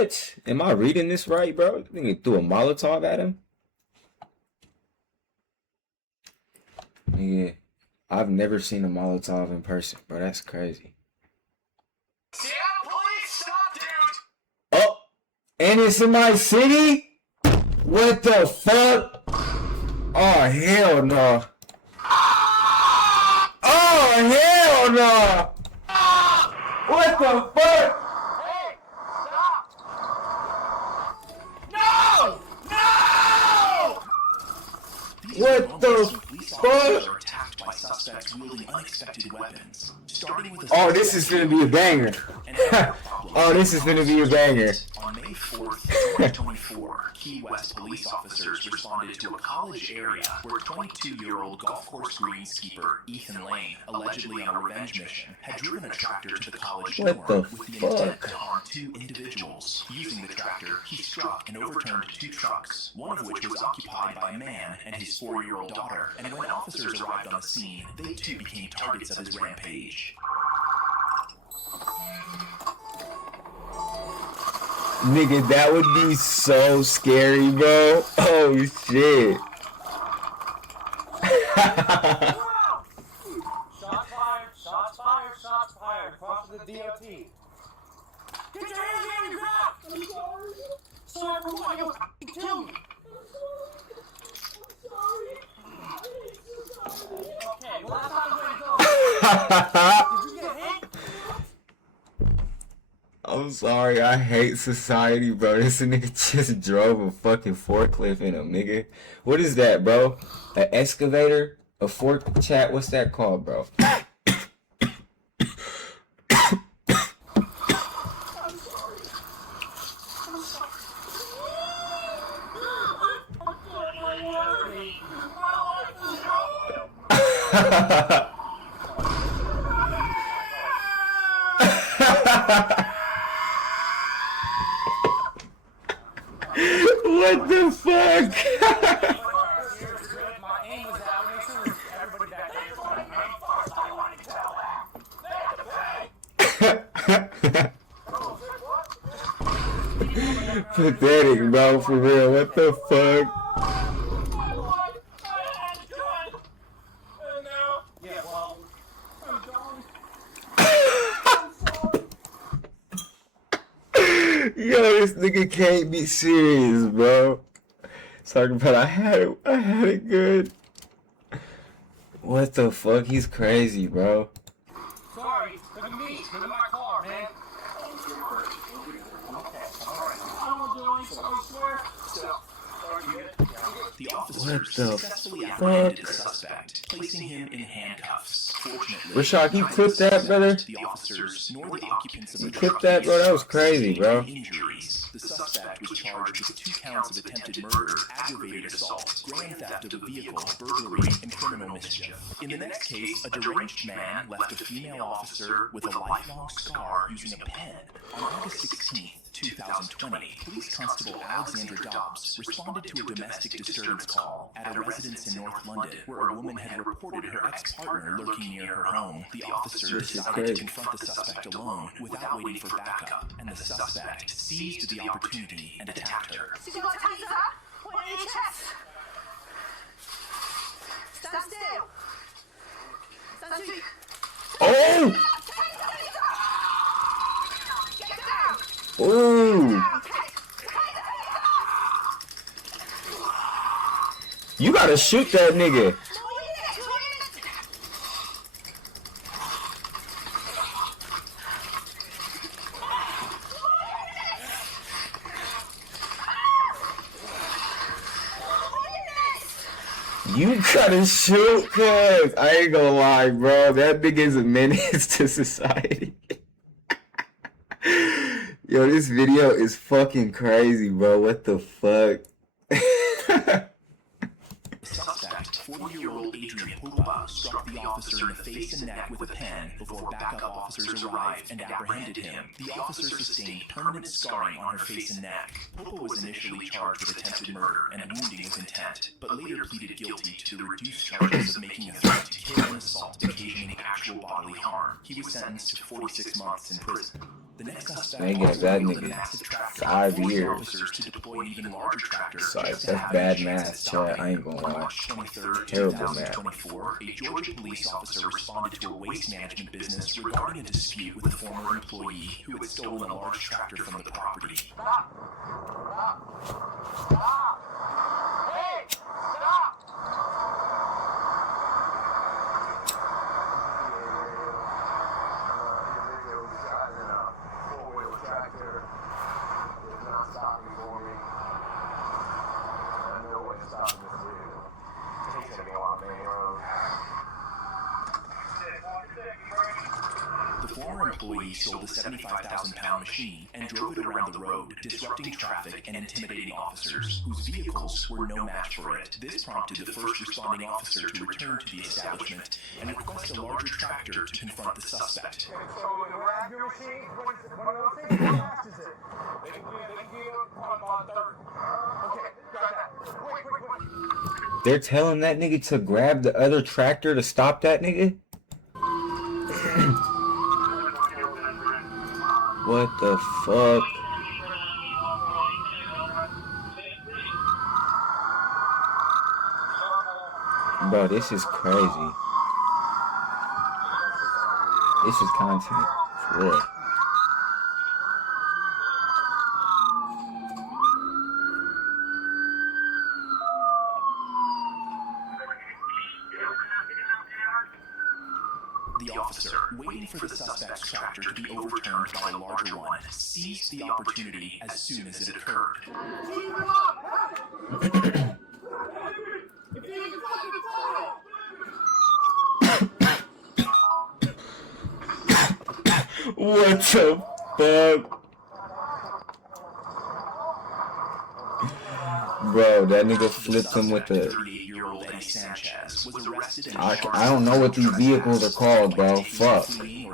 What? Am I reading this right, bro? You think he threw a Molotov at him? Yeah. I've never seen a Molotov in person, bro. That's crazy. Seattle police, stop, dude! Oh! And it's in my city? What the fuck? Oh, hell no. Oh, hell no! What the fuck? Hey, stop! No! No! What the fuck? Attacked by suspects wielding unexpected weapons. Oh, this is gonna be a banger. Oh, this is gonna be a banger. On May 4th, 2024, Key West police officers responded to a college area where 22-year-old golf course greenskeeper Ethan Lane, allegedly on a revenge mission, had driven a tractor to the college What the dorm with the intent fuck? to harm 2 individuals. Using the tractor, he struck and overturned 2 trucks, one of which was occupied by a man and his 4-year-old daughter. And when officers arrived on the scene, they too became targets of his rampage. Nigga, that would be so scary, bro. Oh, shit. Shots fired, shots fired, shots fired. Across to the DOT. Get your hands on the ground! I'm sorry. Sorry for what? You'll kill me. Okay, well that's not the way to go. Did you get hit? I'm sorry, I hate society, bro. This nigga just drove a fucking forklift in him, nigga. What is that, bro? An excavator? A fork chat? What's that called, bro? What the fuck? My aim was out. Make sure everybody back there. Pathetic, bro, for real. What the fuck? Yeah, well, I'm done. Yo, this nigga can't be serious, bro. Talking about I had it good. What the fuck? He's crazy, bro. Sorry, look at me. Look at my car, man. The officers What the successfully apprehended the suspect, placing him in handcuffs. Fortunately, Rashad, you clipped that, brother? the officers nor the occupants of the You clipped truck that, bro? That was crazy, bro. injuries. The suspect was charged with 2 counts of attempted murder, aggravated assault, grand theft of a vehicle, burglary, and criminal mischief. In the next case, a deranged man left a female officer with a lifelong scar using a pen. On August 16th, 2020, Police Constable Alexandra Dobbs responded to a domestic disturbance call at a residence in North London where a woman had reported her ex-partner lurking near her home. The officer decided to confront the suspect alone without waiting for backup, and the suspect seized the opportunity and attacked her. So you got a taser? Point in your chest. Stand still. Stand still. Oh! Get down. Ooh! You gotta shoot that nigga. You gotta shoot, cuz I ain't gonna lie, bro. That nigga's a menace to society. Yo, this video is fucking crazy, bro. What the fuck? Suspect, 40-year-old Adrian Popa, struck the officer in the face and neck with a pen before backup officers arrived and apprehended him. The officer sustained permanent scarring on her face and neck. Popa was initially charged with attempted murder and wounding with intent, but later pleaded guilty to the reduced charges of making a threat to kill and assault occasioning actual bodily harm. He was sentenced to 46 months in prison. The next suspect They gave also that wielded a nigga massive tractor, 5 forcing years. officers to deploy an even larger tractor. Sorry, just to that's have bad any chance at math, stopping chat. I ain't gonna him. lie. On March 23rd, Terrible math. 2024, a Georgia police officer responded to a waste management business regarding a dispute with a former employee who had stolen a large tractor from the property. Stop! Hey! Stop! Individual shot in a four-wheel tractor is not stopping for me. I know what's stopping this vehicle. He's gonna go on the main road. The former employee stole the 75,000-pound machine and drove it around the road, disrupting traffic and intimidating officers, whose vehicles were no match for it. This prompted the first responding officer to return to the establishment and request a larger tractor to confront the suspect. So when you grab your machine, what is it? One of those things? How fast is it? They can get up on 30. Okay, got that. Wait. They're telling that nigga to grab the other tractor to stop that nigga? What the fuck? Bro, this is crazy. This is content. For real. The officer, waiting for the suspect's tractor to be overturned by a larger one, seized the opportunity as soon as it occurred. What the fuck? Bro, that nigga flipped him with the... 38-year-old Eddie Sanchez was arrested and I don't know what these vehicles are called, bro. Fuck.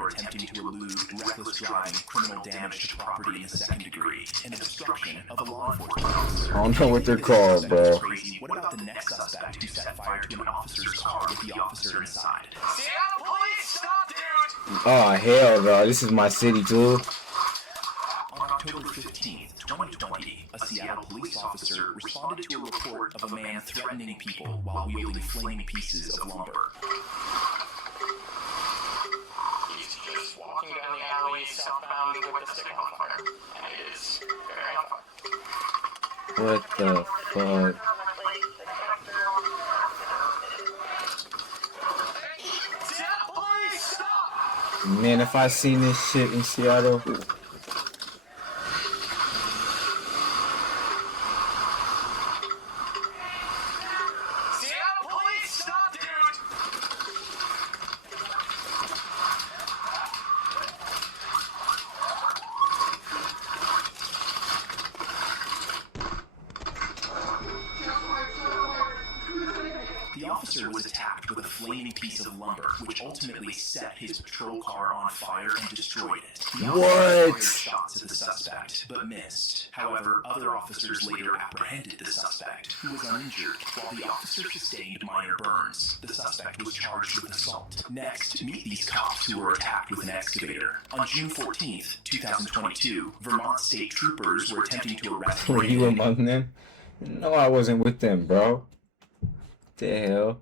or attempting to elude, reckless driving, criminal damage to property in the second degree, and obstruction of a law enforcement officer. I don't know what they're called, bro. Crazy. What about the next suspect who set fire to an officer's car with the officer inside? Seattle police, stop, dude! Oh, hell no. This is my city, too. On October 15th, 2020, a Seattle police officer responded to a report of a man threatening people while wielding flaming pieces of lumber. He's just walking down the alley southbound with the stick on fire. And it is very on fire. What the fuck? Seattle police, stop! Man, if I seen this shit in Seattle... Seattle police, stop, dude! The officer was attacked with a flaming piece of lumber, which ultimately set his patrol car on fire and destroyed it. The officer What? fired shots at the suspect, but missed. However, other officers later apprehended the suspect, who was uninjured, while the officer sustained minor burns. The suspect was charged with assault. Next, meet these cops who were attacked with an excavator. On June 14th, 2022, Vermont state troopers were attempting to arrest Were you among them? No, I wasn't with them, bro. The hell?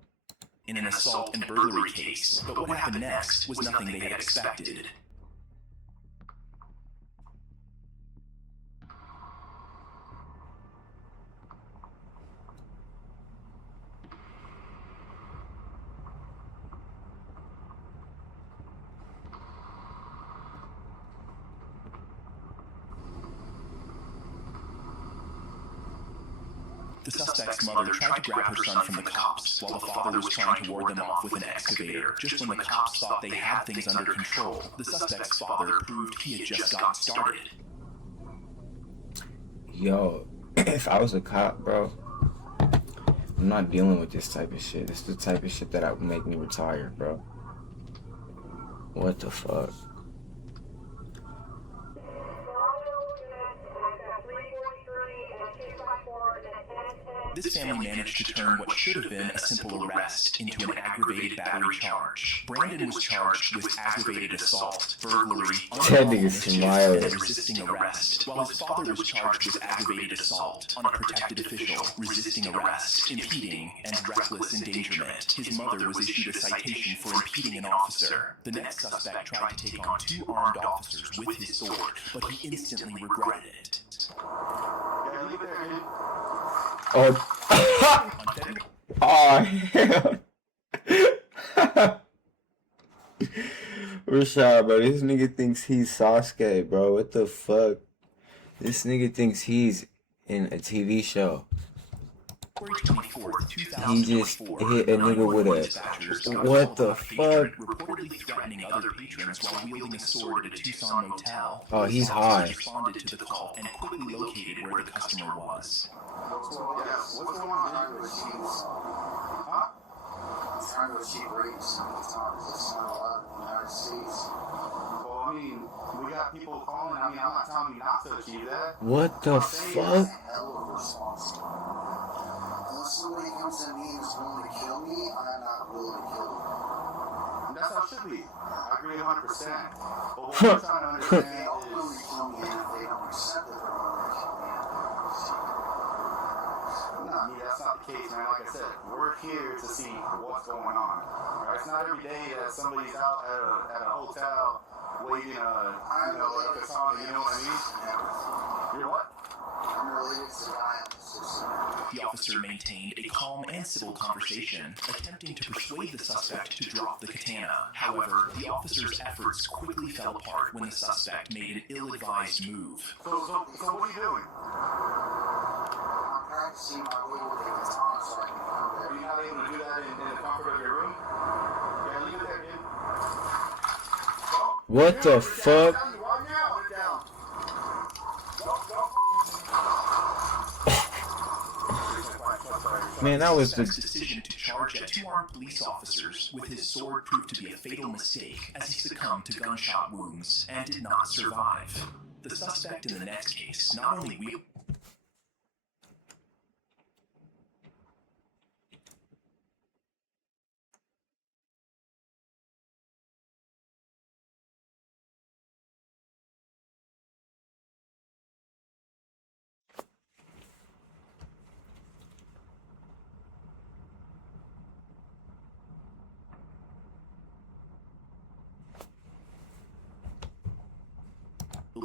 in an assault and burglary case, but what happened next was nothing they had expected. The suspect's mother tried to grab her son from the cops, while the father was trying to ward them off with an excavator. Just when the cops thought they had things under control, the suspect's father proved he had just gotten started. Yo, if I was a cop, bro, I'm not dealing with this type of shit. It's the type of shit that would make me retire, bro. What the fuck? this family managed to turn what should have been a simple arrest into an aggravated battery charge. Brandon was charged with aggravated assault, burglary, unlawful mischief, and resisting arrest, while his father was charged with aggravated assault, unprotected official, resisting arrest, impeding, and reckless endangerment. His mother was issued a citation for impeding an officer. The next suspect tried to take on 2 armed officers with his sword, but he instantly regretted it. Oh. Oh, hell. Rashad, bro, this nigga thinks he's Sasuke, bro. What the fuck? This nigga thinks he's in a TV show. He just hit a nigga with a... What the fuck? Reportedly threatening other patrons while wielding a sword at a Tucson motel. Oh, he's high. Responded to the call and quickly located where the customer was. What's going on? Trying to achieve, huh? Trying to achieve rates. It's not a lot in the United States. Well, I mean, we got people calling. I mean, I'm not telling you not to achieve that. What the fuck? Unless somebody comes to me and is willing to kill me, I'm not willing to kill them. And that's how it should be. I agree 100%. But what we're trying to understand is... They don't willing to kill me, and if they don't accept that they're willing to kill me, I mean, that's not the case, man. Like I said, we're here to see what's going on. Right? It's not every day that somebody's out at a hotel waiting a katana, you know what I mean? You're what? I'm related to the guy in the system. The officer maintained a calm and civil conversation, attempting to persuade the suspect to drop the katana. However, the officer's efforts quickly fell apart when the suspect made an ill-advised move. So what are you doing? I'm practicing my way with a katana so I can come there. Are you not able to do that in the comfort of your room? Yeah, leave it there, dude. What the fuck? Man, that was the decision to charge at 2 armed police officers with his sword proved to be a fatal mistake as he succumbed to gunshot wounds and did not survive. The suspect in the next case not only wielded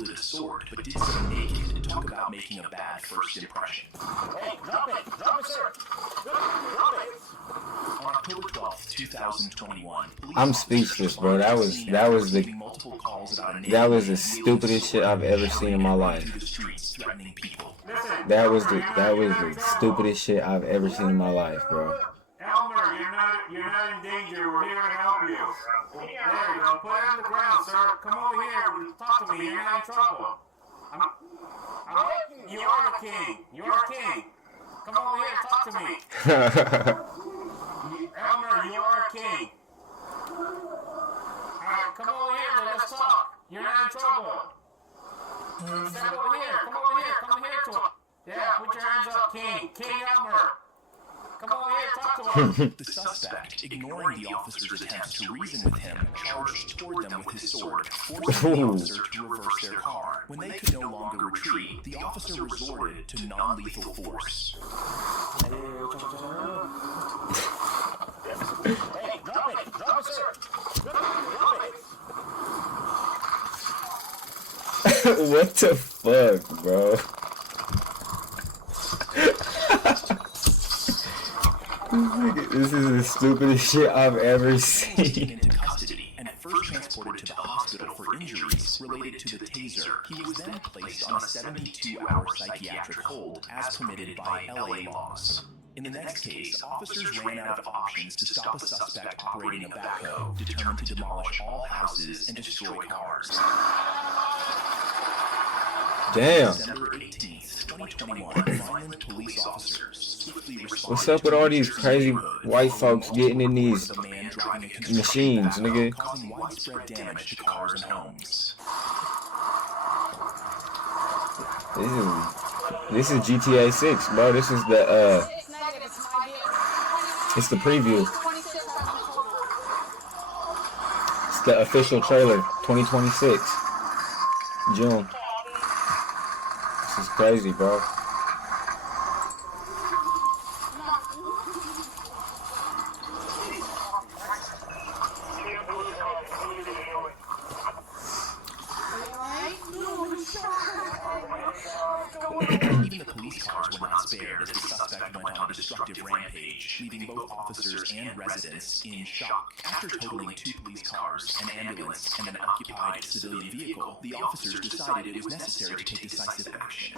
a sword, but did so naked. Talk about making a bad first impression. Hey, drop it! Drop it, sir! Drop it! On October 12th, 2021, I'm speechless, bro. That was the stupidest shit I've ever seen in my life. That was the stupidest shit I've ever seen in my life, bro. Elmer, you're not in danger. We're here to help you. There you go. Put it on the ground, sir. Come over here. Talk to me. You're not in trouble. You are the king. You are king. Come over here. Talk to me. Elmer, you are a king. Alright, come over here. Let's talk. You're not in trouble. Step over here. Come over here. Come here to him. Yeah, put your hands up, king. King Elmer. Come over here, talk to him. The suspect, ignoring the officer's attempts to reason with him, charged toward them with his sword, forcing the officer to reverse their car. When they could no longer retreat, the officer resorted to non-lethal force. Hey, drop it! Drop it, sir! Drop it! What the fuck, bro? This is the stupidest shit I've ever seen. Taken into custody and first transported to the hospital for injuries related to the taser. He was then placed on a 72-hour psychiatric hold, as permitted by LA laws. In the next case, officers ran out of options to stop a suspect operating a backhoe, determined to demolish all houses and destroy cars. Damn. December 18th, 2021, violent police officers swiftly responded. What's up with all these crazy white folks getting in these machines, nigga? Causing widespread damage to cars and homes. This is GTA 6, bro. This is the It's the preview. It's the official trailer, 2026, June. This is crazy, bro. Even the police cars were not spared as the suspect went on a destructive rampage, leaving both officers and residents in shock. After totaling 2 police cars, an ambulance, and an occupied civilian vehicle, the officers decided it was necessary to take decisive action.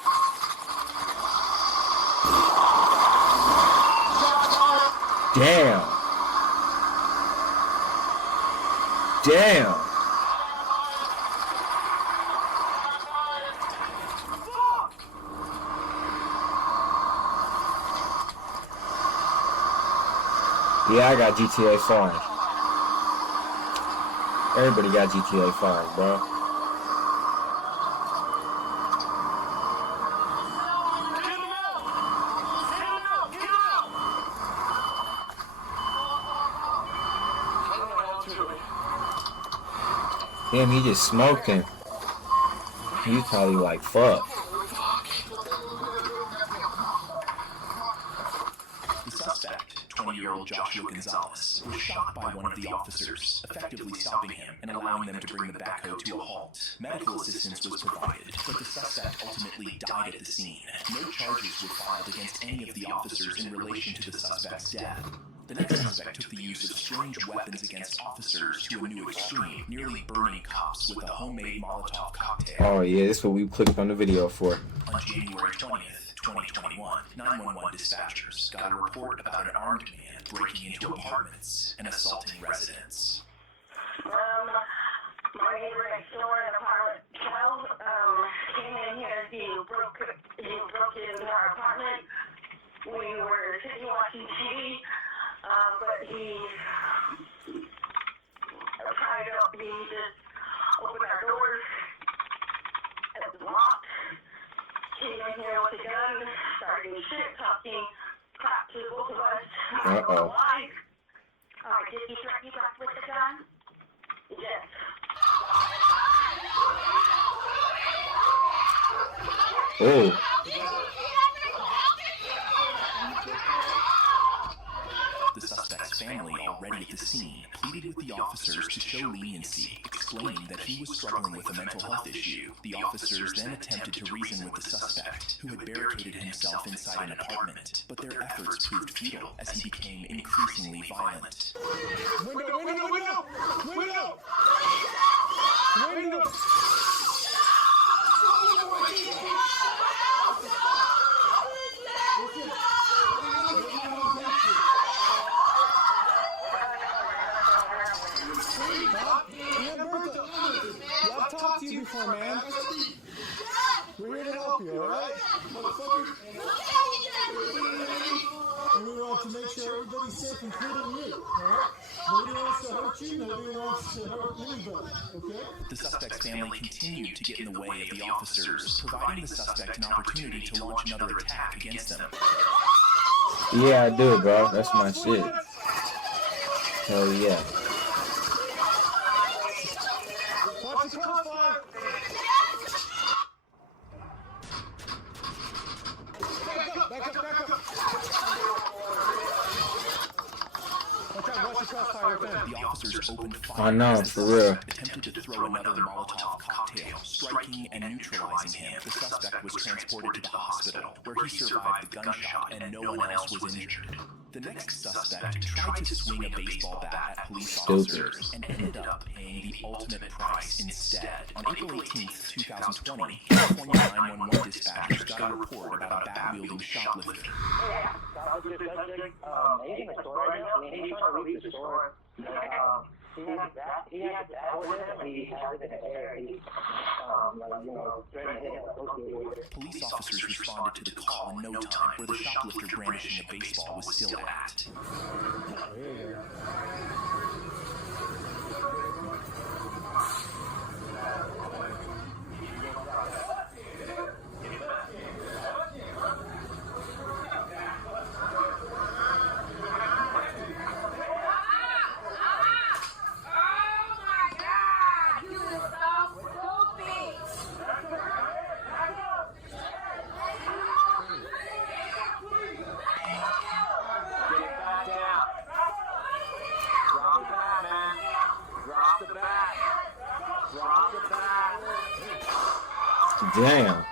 Damn. Damn. Yeah, I got GTA 5. Everybody got GTA 5, bro. Damn, he just smoked him. He was probably like, fuck. The suspect, 20-year-old Joshua Gonzalez, was shot by one of the officers, effectively stopping him and allowing them to bring the backhoe to a halt. Medical assistance was provided, but the suspect ultimately died at the scene. No charges were filed against any of the officers in relation to the suspect's death. The next suspect took the use of strange weapons against officers to a new extreme, nearly burning cops with a homemade Molotov cocktail. Oh yeah, this is what we clicked on the video for. On January 20th, 2021, 911 dispatchers got a report about an armed man breaking into apartments and assaulting residents. My neighbor next door in apartment 12 came in here. He broke into our apartment. We were sitting watching TV, but he just opened our doors. It was locked. Came in here with a gun, starting shit, talking crap to both of us. I don't know why. Did he threaten you back with the gun? Yes. Oh. The suspect's family, already at the scene, pleaded with the officers to show leniency, explaining that he was struggling with a mental health issue. The officers then attempted to reason with the suspect, who had barricaded himself inside an apartment, but their efforts proved futile as he became increasingly violent. Window! I've talked to you before, man. We're here to help you, alright? And we want to make sure everybody's safe, including you, alright? Nobody wants to hurt you, nobody wants to hurt anybody, okay? The suspect's family continued to get in the way of the officers, providing the suspect an opportunity to launch another attack against them. Yeah, I do, bro. That's my shit. Hell yeah. Watch the crossfire! Back up! Watch the crossfire with them. The officers opened fire. I know, as the for real. suspect attempted to throw another Molotov cocktail, striking and neutralizing him. The suspect was transported to the hospital, where he survived the gunshot and no one else was injured. The next suspect tried to swing a baseball bat at police officers and ended up paying the ultimate price instead. On April 18th, 2020, California 911 dispatchers got a report about a bat-wielding shoplifter. Yeah, that was the subject. He's in the store right now. I mean, he's trying to leave the store. He has that with him, and he has it in the air. He's, threatening him. Police officers responded to the call in no time, where the shoplifter brandishing a baseball was still at. Damn.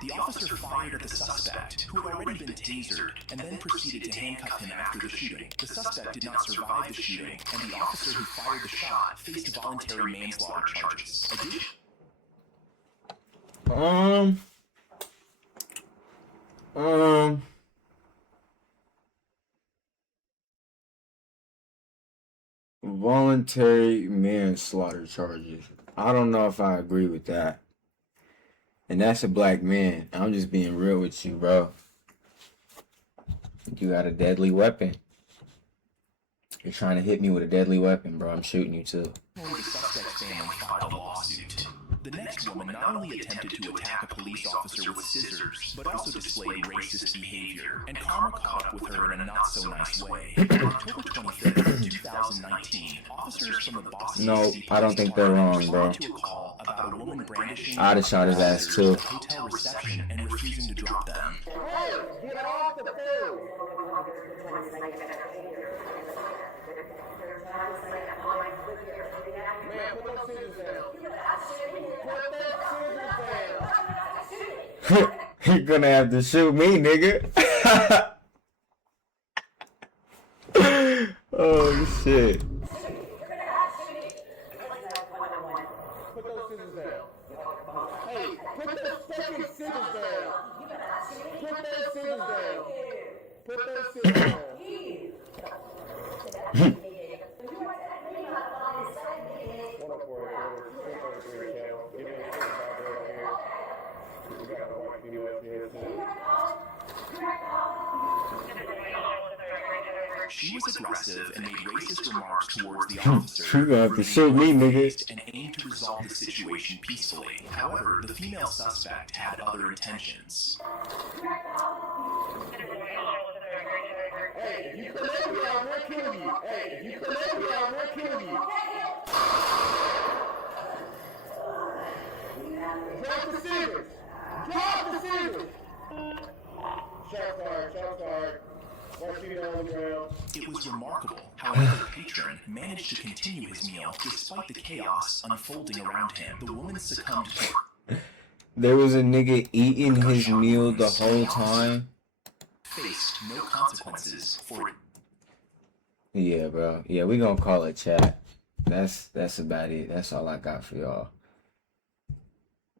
The officer fired at the suspect, who had already been tasered, and then proceeded to handcuff him after the shooting. The suspect did not survive the shooting, and the officer who fired the shot faced voluntary manslaughter charges. Voluntary manslaughter charges. I don't know if I agree with that. And that's a black man. I'm just being real with you, bro. You got a deadly weapon. You're trying to hit me with a deadly weapon, bro. I'm shooting you too. The suspect's family filed a lawsuit. The next woman not only attempted to attack a police officer with scissors, but also displayed racist behavior, and karma caught up with her in a not-so-nice way. On October 25th, 2019, officers from the Boston No, City I don't think they're wrong, bro. responded to a call about a woman brandishing I'd have shot his ass too. at a hotel reception and refusing to drop them. Get off the field! Man, put those scissors down. Put those scissors down. You're gonna have to shoot me, nigga. Oh shit. Put those scissors down. Hey, put those fucking scissors down. Put those scissors down. Put those scissors down. She was aggressive and made racist remarks towards the officer. You're gonna have to shoot me, nigga. And aimed to resolve the situation peacefully. However, the female suspect had other intentions. Hey, you come over here, I'm gonna kill you. Hey, you come over here, I'm gonna kill you. Drop the scissors. Drop the scissors. Shot fired, shot fired. It was remarkable how another patron managed to continue his meal despite the chaos unfolding around him. The woman succumbed to There was a nigga eating his meal the whole time. Faced no consequences for it. Yeah, bro. Yeah, we gonna call it chat. That's about it. That's all I got for y'all.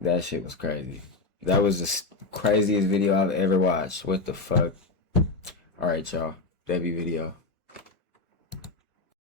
That shit was crazy. That was the craziest video I've ever watched. What the fuck? Alright, y'all. Debut video.